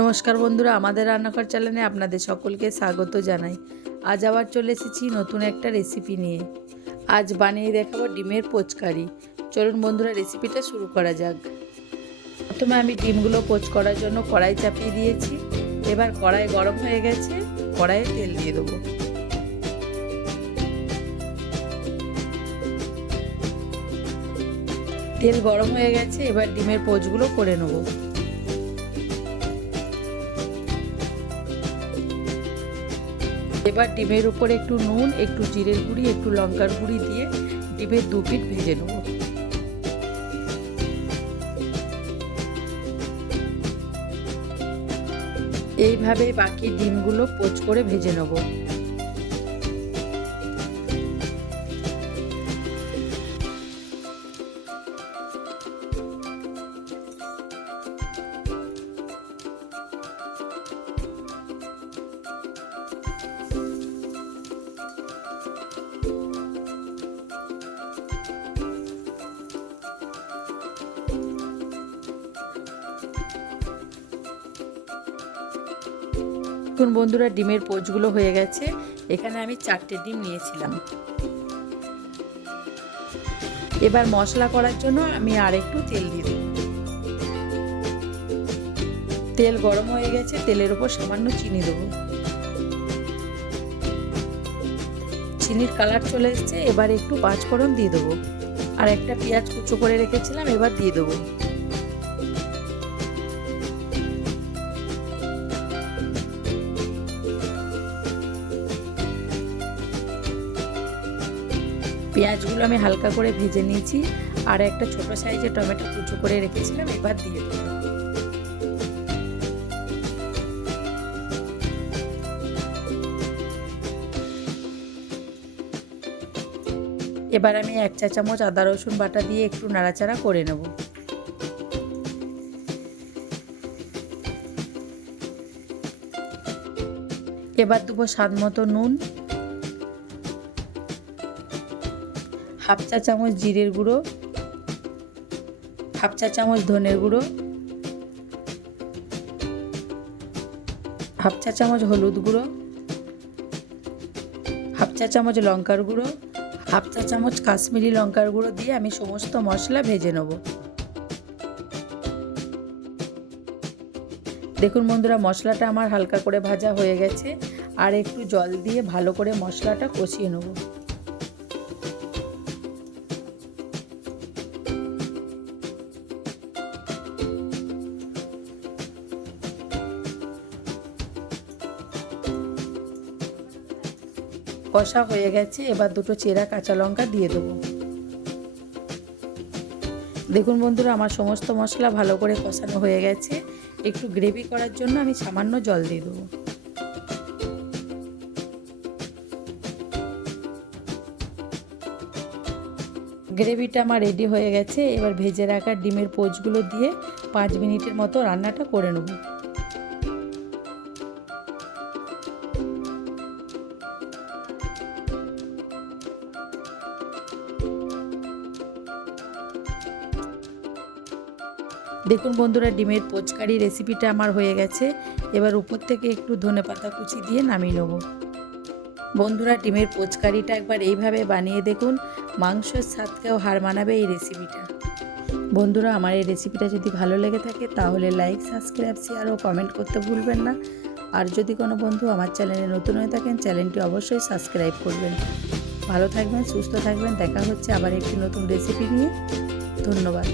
নমস্কার বন্ধুরা, আমাদের রান্নাঘর চ্যানেলে আপনাদের সকলকে স্বাগত জানাই। আজ আবার চলে এসেছি নতুন একটা রেসিপি নিয়ে। আজ বানিয়ে দেখাবো ডিমের পোচকারি। চলুন বন্ধুরা, রেসিপিটা শুরু করা যাক। প্রথমে আমি ডিমগুলো পোচ করার জন্য কড়াই চাপিয়ে দিয়েছি। এবার কড়াই গরম হয়ে গেছে, কড়াইয়ে তেল দিয়ে দেবো। তেল গরম হয়ে গেছে, এবার ডিমের পোচগুলো করে নেবো। এবার ডিমের উপরে একটু নুন, একটু জিরের গুঁড়ি, একটু লঙ্কার গুঁড়ি দিয়ে ডিমের দু পিঠ ভেজে নেব। এইভাবে বাকি ডিমগুলো পোচ করে ভেজে নেব। এখন বন্ধুরা, ডিমের পোচগুলো হয়ে গেছে। এখানে আমি 4টে ডিম নিয়েছিলাম। এবার মশলা করার জন্য আমি আর একটু তেল দিয়ে দেব। তেল গরম হয়ে গেছে, তেলের উপর সামান্য চিনি দেবো। চিনির কালার চলে এসেছে, এবার একটু পাঁচফোড়ন দিয়ে দেবো। আর একটা পেঁয়াজ কুচো করে রেখেছিলাম, এবার দিয়ে দেবো। পেঁয়াজগুলো আমি হালকা করে ভেজে নিয়েছি। আর একটা ছোট সাইজের টমেটো কুচো করে রেখেছিলাম, এবার দিয়ে দেব। এবার আমি 1 চা চামচ আদা রসুন বাটা দিয়ে একটু নাড়াচাড়া করে নেব। এবার দেবো স্বাদ মতো নুন, হাফ চা চামচ জিরের গুঁড়ো, হাফ চা চামচ ধনের গুঁড়ো, হাফ চা চামচ হলুদ গুঁড়ো, হাফ চা চামচ লঙ্কার গুঁড়ো, হাফ চা চামচ কাশ্মীরি লঙ্কার গুঁড়ো দিয়ে আমি সমস্ত মশলা ভেজে নেব। দেখুন বন্ধুরা, মশলাটা আমার হালকা করে ভাজা হয়ে গেছে। আর একটু জল দিয়ে ভালো করে মশলাটা কষিয়ে নেব। কষা হয়ে গেছে, এবার দুটো চেরা কাঁচা লঙ্কা দিয়ে দেবো। দেখুন বন্ধুরা, আমার সমস্ত মশলা ভালো করে কষানো হয়ে গেছে। একটু গ্রেভি করার জন্য আমি সামান্য জল দিয়ে দেবো। গ্রেভিটা আমার রেডি হয়ে গেছে। এবার ভেজে রাখা ডিমের পোচগুলো দিয়ে 5 মিনিটের মতো রান্নাটা করে নেব। দেখুন বন্ধুরা, ডিমের পোচকারি রেসিপিটা আমার হয়ে গেছে। এবার উপর থেকে একটু ধনেপাতা কুচি দিয়ে নামিয়ে নেব। বন্ধুরা, ডিমের পোচকারিটা একবার এইভাবে বানিয়ে দেখুন, মাংসের স্বাদকেও হার মানাবে এই রেসিপিটা। বন্ধুরা, আমার এই রেসিপিটা যদি ভালো লেগে থাকে তাহলে লাইক, সাবস্ক্রাইব, শেয়ার ও কমেন্ট করতে ভুলবেন না। আর যদি কোনো বন্ধু আমার চ্যানেলে নতুন হয়ে থাকেন, চ্যানেলটি অবশ্যই সাবস্ক্রাইব করবেন। ভালো থাকবেন, সুস্থ থাকবেন। দেখা হচ্ছে আবার একটি নতুন রেসিপি নিয়ে। ধন্যবাদ।